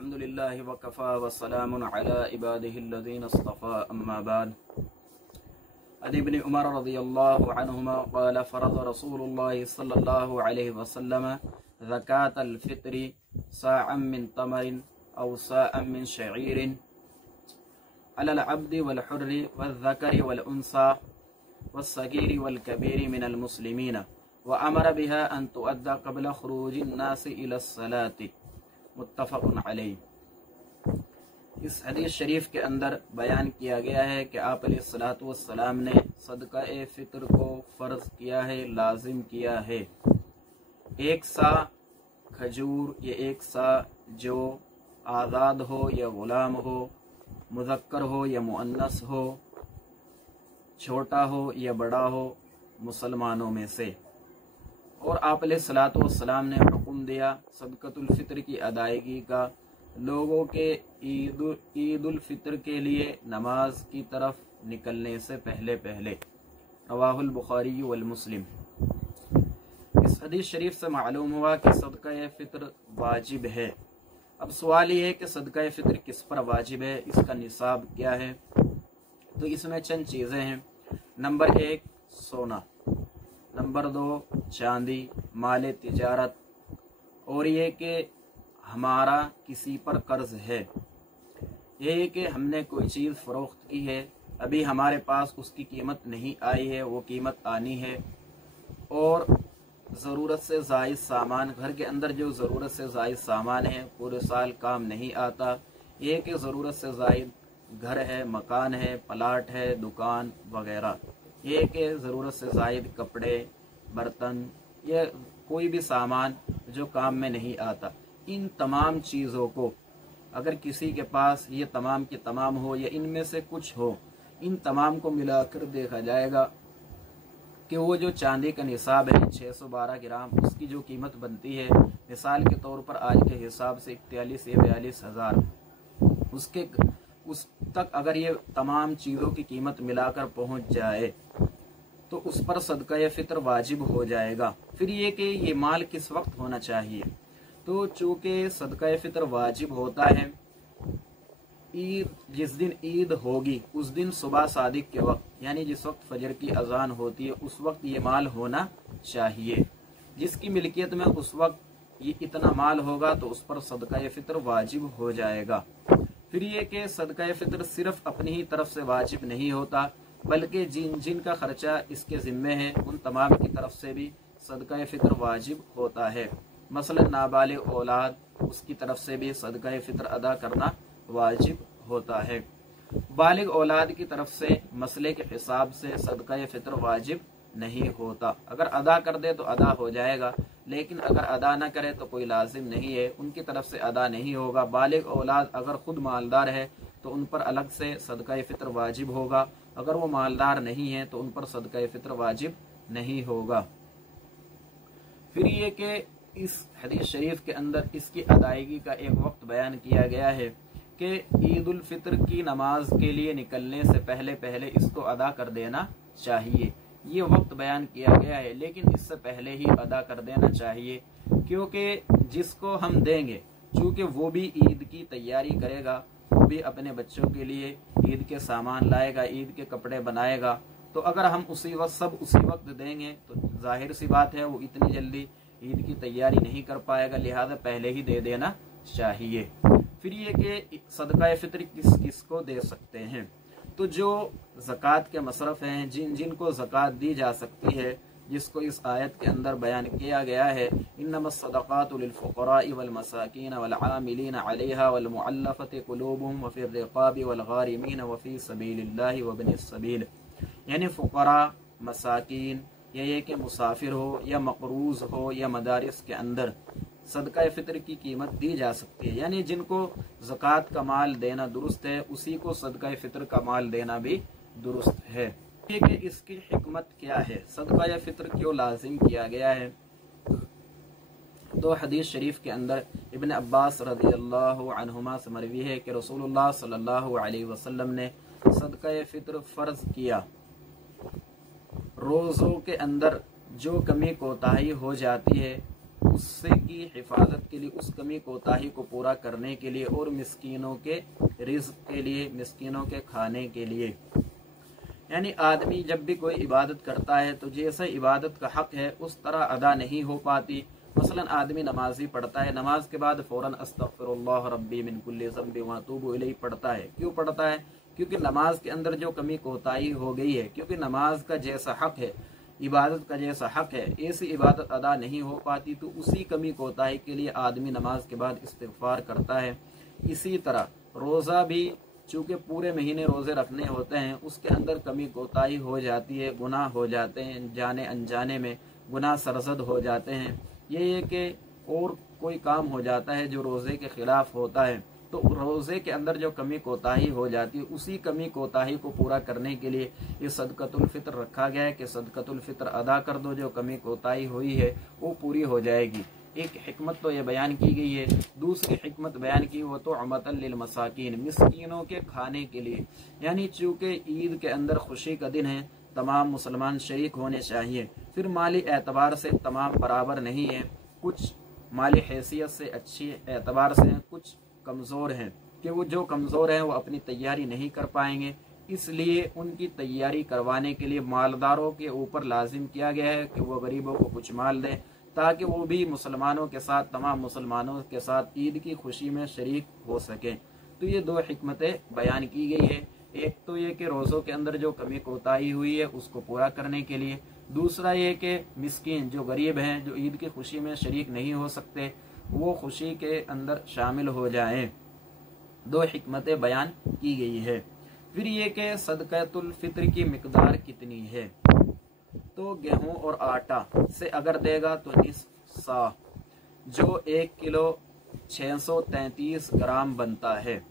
अल्हम्दुलिल्लाहि वकफ़ा वस्सलामुन अला इबादिहिल्लज़ीना इस्तफ़ा अम्मा बाद। अन इब्न उमर रज़ियल्लाहु अन्हुमा क़ाल फ़रज़ रसूलुल्लाहि सल्लल्लाहु अलैहि वसल्लम ज़कातल फ़ित्री साअम मिन तमरिन औ साअम मिन शईरिन अलल अब्दि वल हुर्रि वज़्ज़करि वल उन्सा वस्सगीरि वल कबीरि मिनल मुस्लिमीन व अमर बिहा अन तुअद्दा क़ब्ल ख़ुरूजिन नासि इलस सलाति। मुत्तफ़क़ुन अलैहि। इस हदीस शरीफ के अंदर बयान किया गया है कि आप अलैहिस्सलातु वस्सलाम ने सदक़ा फ़ित्र को फ़र्ज़ किया है, लाजिम किया है। एक सा खजूर या एक सा जो आज़ाद हो या ग़ुलाम हो, मुज़क्कर हो या मुअन्नस हो, छोटा हो या बड़ा हो, मुसलमानों में से। और आप अलैहिस्सलातु वस्सलाम ने हुक्म दिया सदक़तुल फ़ित्र की अदायगी का लोगों के ईदुल फ़ित्र के लिए नमाज की तरफ निकलने से पहले पहले। रवाहुल बुखारी वल मुस्लिम। इस हदीस शरीफ से मालूम हुआ कि सदक़ा फ़ित्र वाजिब है। अब सवाल ये है कि सदक़ा फ़ित्र किस पर वाजिब है, इसका निसाब क्या है। तो इसमें चंद चीज़ें हैं। नंबर 1 सोना, नंबर 2 चांदी, माल तिजारत, और ये कि हमारा किसी पर कर्ज है, ये कि हमने कोई चीज़ फ़रोख्त की है, अभी हमारे पास उसकी कीमत नहीं आई है, वो कीमत आनी है। और ज़रूरत से ज़ायद सामान, घर के अंदर जो ज़रूरत से ज़ायद सामान है पूरे साल काम नहीं आता, ये कि ज़रूरत से ज़ायद घर है, मकान है, प्लाट है, दुकान वगैरह, ये कि ज़रूरत से ज़ायद कपड़े, बर्तन, या कोई भी सामान जो काम में नहीं आता। इन तमाम चीज़ों को अगर किसी के पास ये तमाम के तमाम हो या इनमें से कुछ हो, इन तमाम को मिलाकर देखा जाएगा कि वो जो चांदी का निसाब है 612 ग्राम, उसकी जो कीमत बनती है मिसाल के तौर पर आज के हिसाब से 41 या 42 हज़ार, उस तक अगर ये तमाम चीज़ों की कीमत मिलाकर पहुंच जाए तो उस पर सदक़ा फ़ित्र वाजिब हो जाएगा। फिर ये कि ये माल किस वक्त होना चाहिए, तो चूँकि सदक़ा फ़ित्र वाजिब होता है ईद, जिस दिन ईद होगी उस दिन सुबह सादिक के वक्त, यानी जिस वक्त फजर की अजान होती है उस वक्त ये माल होना चाहिए। जिसकी मिल्कियत में उस वक्त ये इतना माल होगा तो उस पर सदक़ा फ़ित्र वाजिब हो जाएगा। फिर ये कि सदक़ा फ़ित्र सिर्फ अपनी ही तरफ से वाजिब नहीं होता, बल्कि जिनका खर्चा इसके ज़िम्मे है उन तमाम की तरफ से भी सदक़ा फ़ित्र वाजिब होता है। मसलन नाबालिग औलाद, उसकी तरफ से भी सदक़ा फ़ित्र अदा करना वाजिब होता है। बालिग औलाद की तरफ से मसले के हिसाब से सदक़ा फ़ित्र वाजिब नहीं होता। अगर अदा कर दे तो अदा हो जाएगा, लेकिन अगर अदा न करे तो कोई लाजिम नहीं है, उनकी तरफ से अदा नहीं होगा। बालिग औलाद अगर खुद मालदार है तो उन पर अलग से सदक़ा फ़ित्र वाजिब होगा, अगर वो मालदार नहीं है तो उन पर सदक़ा फ़ित्र वाजिब नहीं होगा। फिर ये कि इस हदीस शरीफ के अंदर इसकी अदायगी का एक वक्त बयान किया गया है कि ईद उल फित्र की नमाज के लिए निकलने से पहले पहले इसको अदा कर देना चाहिए। ये वक्त बयान किया गया है, लेकिन इससे पहले ही अदा कर देना चाहिए, क्योंकि जिसको हम देंगे चूँकि वो भी ईद की तैयारी करेगा, वो भी अपने बच्चों के लिए ईद के सामान लाएगा, ईद के कपड़े बनाएगा, तो अगर हम उसी वक्त देंगे तो जाहिर सी बात है वो इतनी जल्दी ईद की तैयारी नहीं कर पाएगा, लिहाजा पहले ही दे देना चाहिए। फिर ये कि सदक़ा फ़ित्र किसको दे सकते हैं, तो जो ज़कात के मसरफ़ हैं, जिनको ज़कात दी जा सकती है, जिसको इस आयत के अंदर बयान किया गया है इन्नमस सदक़ातु लिल फ़ुक़राइ वल मसाकीन वल आमिलीन अलैहा वल मुअल्लफ़ति क़ुलूबुहुम व फ़िर रिक़ाबि वल गारिमीन व फ़ी सबीलिल्लाहि व इब्निस सबील, यानी फ़ुक़रा, मसाकीन, ये कि मुसाफिर हो या मक़रूज़ हो या मदारिस के अंदर सदक़ा फ़ित्र की कीमत दी जा सकती है, यानी जिनको ज़कात का माल देना दुरुस्त है उसी को सदक़ा फ़ित्र का माल देना भी दुरुस्त है। कि इसकी हिकमत क्या है, सदक़ा फ़ित्र क्यों लाजिम किया गया है। तो हदीस शरीफ के अंदर इब्न अब्बास रज़ियल्लाहु अन्हुमा से मरवी है कि रसूलुल्लाह सल्लल्लाहु अलैहि वसल्लम ने सदक़ा फ़ित्र फ़र्ज़ किया। रोज़ों के अंदर जो कमी कोताही हो जाती है उससे की हिफाजत के लिए, उस कमी कोताही को पूरा करने के लिए और मिस्कीनों के रिज़्क के लिए, मिस्कीनों के खाने के लिए। यानी आदमी जब भी कोई इबादत करता है तो जैसे इबादत का हक है उस तरह अदा नहीं हो पाती। मसलन आदमी नमाज ही पढ़ता है, नमाज के बाद फौरन अस्तगफिरुल्लाह रब्बी मिन कुल्ली ज़ंबि व अतूबु इलैहि पढ़ता है। क्यों पढ़ता है? क्योंकि नमाज के अंदर जो कमी कोताही हो गई है, क्योंकि नमाज का जैसा हक है, इबादत का जैसा हक है, ऐसी इबादत अदा नहीं हो पाती, तो उसी कमी कोताही के लिए आदमी नमाज के बाद इस्तिग़फ़ार करता है। इसी तरह रोज़ा भी चूँकि पूरे महीने रोज़े रखने होते हैं, उसके अंदर कमी कोताही हो जाती है, गुनाह हो जाते हैं, जाने अनजाने में गुनाह सरज़द हो जाते हैं। ये कि और कोई काम हो जाता है जो रोज़े के ख़िलाफ़ होता है, तो रोज़े के अंदर जो कमी कोताही हो जाती है, उसी कमी कोताही को पूरा करने के लिए ये सदक़तुल फ़ितर रखा गया है कि सदक़तुल फ़ितर अदा कर दो, जो कमी कोताही हुई है वो पूरी हो जाएगी। एक हिकमत तो ये बयान की गई है। दूसरी हिकमत बयान की वो तो अमतल लिल मसाकीन, मिस्कीनों के खाने के लिए। यानी चूँकि ईद के अंदर खुशी का दिन है, तमाम मुसलमान शरीक होने चाहिए। फिर माली एतबार से तमाम बराबर नहीं है, कुछ माली हैसियत से अच्छी एतबार से हैं, कुछ कमज़ोर हैं कि वो जो कमज़ोर हैं वो अपनी तैयारी नहीं कर पाएंगे। इसलिए उनकी तैयारी करवाने के लिए मालदारों के ऊपर लाजिम किया गया है कि वो गरीबों को कुछ माल दें, ताकि वो भी मुसलमानों के साथ, तमाम मुसलमानों के साथ ईद की खुशी में शरीक हो सकें। तो ये दो हिकमतें बयान की गई है। एक तो ये कि रोज़ों के अंदर जो कमी कोताही हुई है उसको पूरा करने के लिए, दूसरा ये कि मिस्कीन जो गरीब हैं, जो ईद की खुशी में शरीक नहीं हो सकते, वो खुशी के अंदर शामिल हो जाएं। दो हिकमतें बयान की गई है। फिर ये कि सदक़तुल फ़ित्र की मिकदार कितनी है, तो गेहूं और आटा से अगर देगा तो निस्फ़ सा, जो 1 किलो 633 ग्राम बनता है।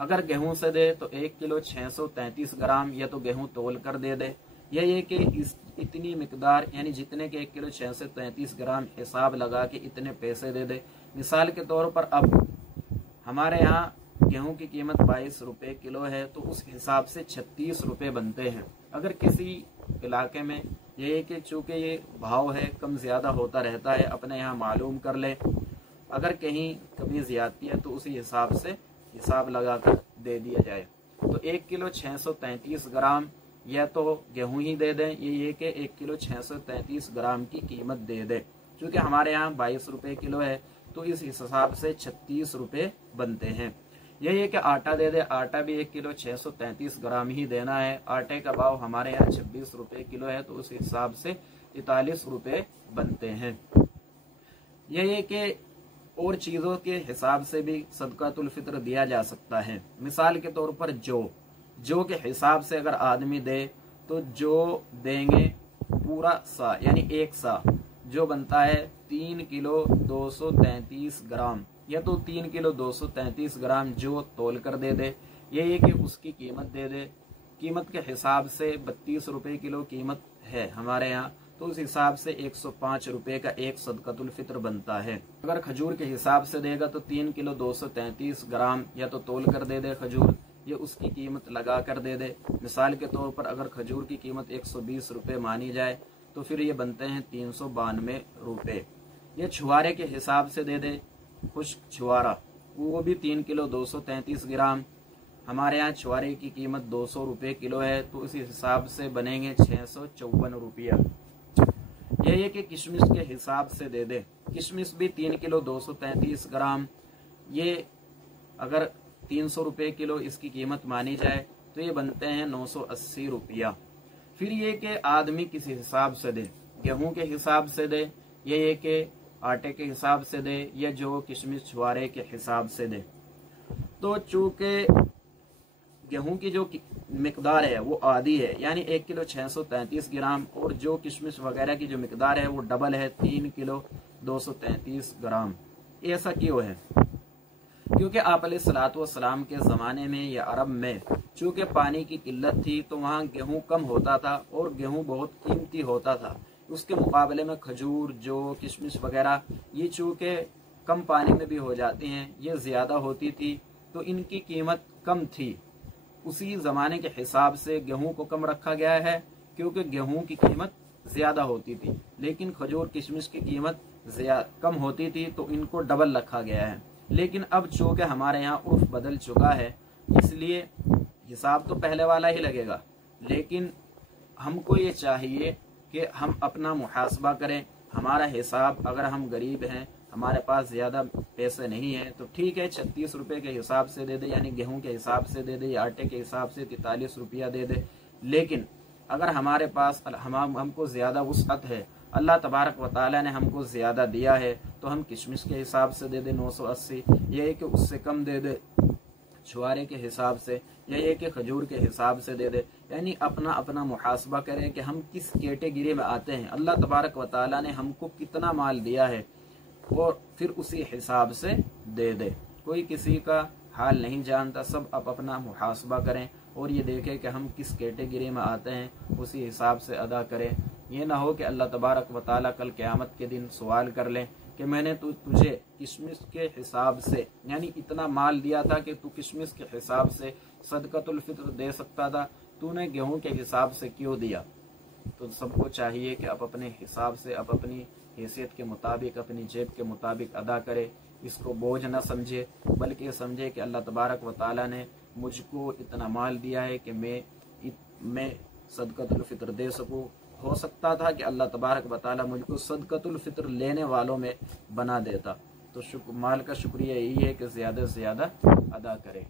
अगर गेहूं से दे तो 1 किलो 633 ग्राम, या तो गेहूं तोल कर दे दे, या ये कि इतनी मिकदार यानी जितने के 1 किलो 633 ग्राम हिसाब लगा के इतने पैसे दे दे। मिसाल के तौर पर अब हमारे यहाँ गेहूं की कीमत 22 रुपये किलो है, तो उस हिसाब से 36 रुपये बनते हैं। अगर किसी इलाके में ये कि चूँकि ये भाव है कम ज़्यादा होता रहता है, अपने यहाँ मालूम कर ले, अगर कहीं कमी ज़्यादती है तो उसी हिसाब से हिसाब लगाकर दे दिया जाए। तो 1 किलो 633 ग्राम या तो गेहूं ही दे दें, ये कि 1 किलो 633 ग्राम की कीमत दे दे। क्योंकि हमारे यहाँ 22 रुपये किलो है, तो इस हिसाब से 36 रुपये बनते हैं। यही है कि आटा दे दे, आटा भी 1 किलो 633 ग्राम ही देना है। आटे का भाव हमारे यहाँ 26 रुपये किलो है, तो उस हिसाब से 43 रुपये बनते हैं। यही है कि और चीज़ों के हिसाब से भी सदक़तुल फ़ित्र दिया जा सकता है। मिसाल के तौर पर जो के हिसाब से अगर आदमी दे तो जो देंगे पूरा सा, यानी 1 सा जो बनता है 3 किलो 233 ग्राम, या तो 3 किलो 233 ग्राम जो तोल कर दे दे। ये कि उसकी कीमत दे दे। कीमत के हिसाब से 32 रुपये किलो कीमत है हमारे यहाँ, तो उस हिसाब से 105 रुपये का एक सदक़तुल फ़ित्र बनता है। अगर खजूर के हिसाब से देगा तो 3 किलो 233 ग्राम या तो तोल कर दे दे खजूर, ये उसकी कीमत लगा कर दे दे। मिसाल के तौर पर अगर खजूर की कीमत 120 रुपये मानी जाए तो फिर ये बनते हैं 392 रुपये। ये छुआरे के हिसाब से दे दे, खुश्क छुआरा, वो भी 3 किलो 233 ग्राम। हमारे यहाँ छुआरे की कीमत 200 रुपये किलो है, तो इस हिसाब से बनेंगे 654 रुपया। यही है कि किशमिश के हिसाब से दे दे, किशमिश भी 3 किलो 233 ग्राम, ये अगर 300 रुपये किलो इसकी कीमत मानी जाए तो ये बनते हैं 980 रुपया। फिर ये कि आदमी किसी हिसाब से दे, गेहूं के हिसाब से दे, ये कि आटे के हिसाब से दे, या जो किशमिश छुआरे के हिसाब से दे। तो चूँकि गेहूं की जो मिकदार है वो आधी है, यानी 1 किलो 633 ग्राम, और जो किशमिश वगैरह की जो मिकदार है वो डबल है, 3 किलो 233 ग्राम। ऐसा क्यों है? क्योंकि आप अलैहिस्सलाम के ज़माने में या अरब में चूँकि पानी की किल्लत थी, तो वहाँ गेहूं कम होता था और गेहूं बहुत कीमती होता था। उसके मुकाबले में खजूर, जो किशमिश वगैरह, ये चूँकि कम पानी में भी हो जाती हैं, ये ज़्यादा होती थी, तो इनकी कीमत कम थी। उसी ज़माने के हिसाब से गेहूं को कम रखा गया है, क्योंकि गेहूं की कीमत ज़्यादा होती थी, लेकिन खजूर किशमिश की कीमत कम होती थी तो इनको डबल रखा गया है। लेकिन अब चूंकि हमारे यहाँ उर्फ बदल चुका है, इसलिए हिसाब तो पहले वाला ही लगेगा, लेकिन हमको ये चाहिए कि हम अपना मुहासबा करें। हमारा हिसाब, अगर हम गरीब हैं, हमारे पास ज़्यादा पैसे नहीं हैं, तो ठीक है 36 रुपये के हिसाब से दे दे, यानी गेहूं के हिसाब से दे दे, या आटे के हिसाब से 43 रुपया दे दे। लेकिन अगर हमारे पास हमको ज़्यादा वुसअत है, अल्लाह तबारक व तआला ने हमको ज़्यादा दिया है, तो हम किशमिश के हिसाब से दे दे 980, यह कि उससे कम दे दे छुआरे के हिसाब से, या ये कि खजूर के हिसाब से दे दे। यानी अपना अपना मुहासबा करें कि हम किस कैटेगरी में आते हैं, अल्लाह तबारक व तआला ने हमको कितना माल दिया है, और फिर उसी हिसाब से दे दे। कोई किसी का हाल नहीं जानता, सब आप अपना मुहासबा करें और ये देखें कि हम किस कैटेगरी में आते हैं, उसी हिसाब से अदा करें। ये ना हो कि अल्लाह तबारक व तआला कल क़यामत के दिन सवाल कर लें कि मैंने तुझे किशमिश के हिसाब से, यानी इतना माल दिया था कि तू किशमिश के हिसाब से सदक़तुल फित्र दे सकता था, तूने गेहूं के हिसाब से क्यों दिया। तो सबको चाहिए कि आप अपने हिसाब से, आप अपनी हैसियत के मुताबिक, अपनी जेब के मुताबिक अदा करे। इसको बोझ न समझे, बल्कि समझे कि अल्लाह तबारक व तआला ने मुझको इतना माल दिया है कि मैं सदक़तुल फित्र दे सकूं। हो सकता था कि अल्लाह तबारक व तआला मुझको सदक़तुल फित्र लेने वालों में बना देता। तो माल का शुक्रिया यही है कि ज़्यादा से ज़्यादा अदा करें।